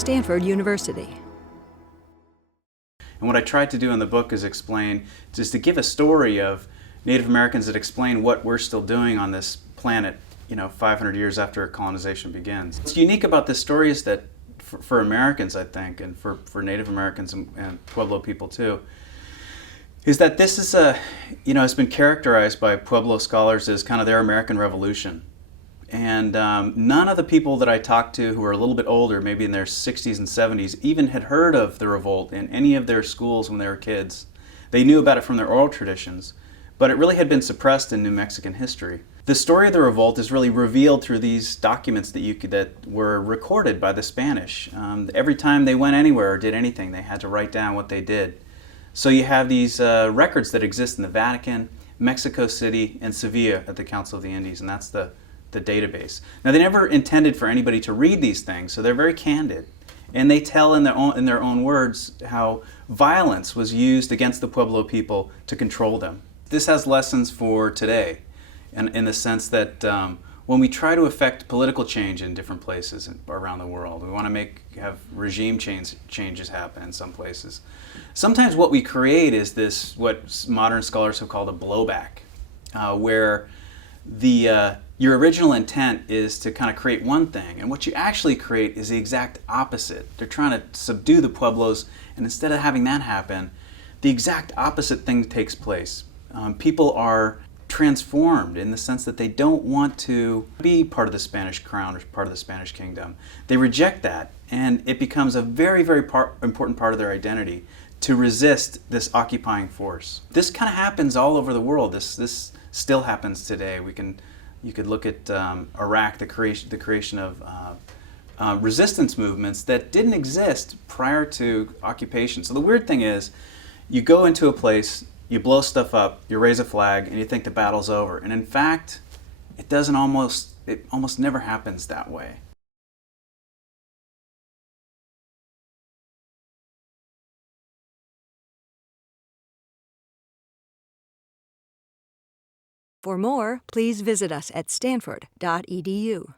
Stanford University. And what I tried to do in the book is explain, just to give a story of Native Americans that explain what we're still doing on this planet, 500 years after colonization begins. What's unique about this story is that for Americans, I think, and for Native Americans and Pueblo people too, is that this is has been characterized by Pueblo scholars as kind of their American Revolution. And none of the people that I talked to who are a little bit older, maybe in their 60s and 70s, even had heard of the revolt in any of their schools when they were kids. They knew about it from their oral traditions, but it really had been suppressed in New Mexican history. The story of the revolt is really revealed through these documents that were recorded by the Spanish. Every time they went anywhere or did anything, they had to write down what they did. So you have these records that exist in the Vatican, Mexico City, and Sevilla at the Council of the Indies, and that's the database. Now, they never intended for anybody to read these things, so they're very candid. And they tell in their own words how violence was used against the Pueblo people to control them. This has lessons for today, in the sense that when we try to affect political change in different places around the world, we want to have regime changes happen in some places. Sometimes what we create is this, what modern scholars have called a blowback, where your original intent is to kind of create one thing, and what you actually create is the exact opposite. They're trying to subdue the Pueblos, and instead of having that happen, the exact opposite thing takes place. People are transformed in the sense that they don't want to be part of the Spanish crown or part of the Spanish kingdom. They reject that, and it becomes a very, very important part of their identity to resist this occupying force. This kind of happens all over the world. This still happens today. You could look at Iraq, the creation of resistance movements that didn't exist prior to occupation. So the weird thing is, you go into a place, you blow stuff up, you raise a flag, and you think the battle's over. And in fact, it almost never happens that way. For more, please visit us at stanford.edu.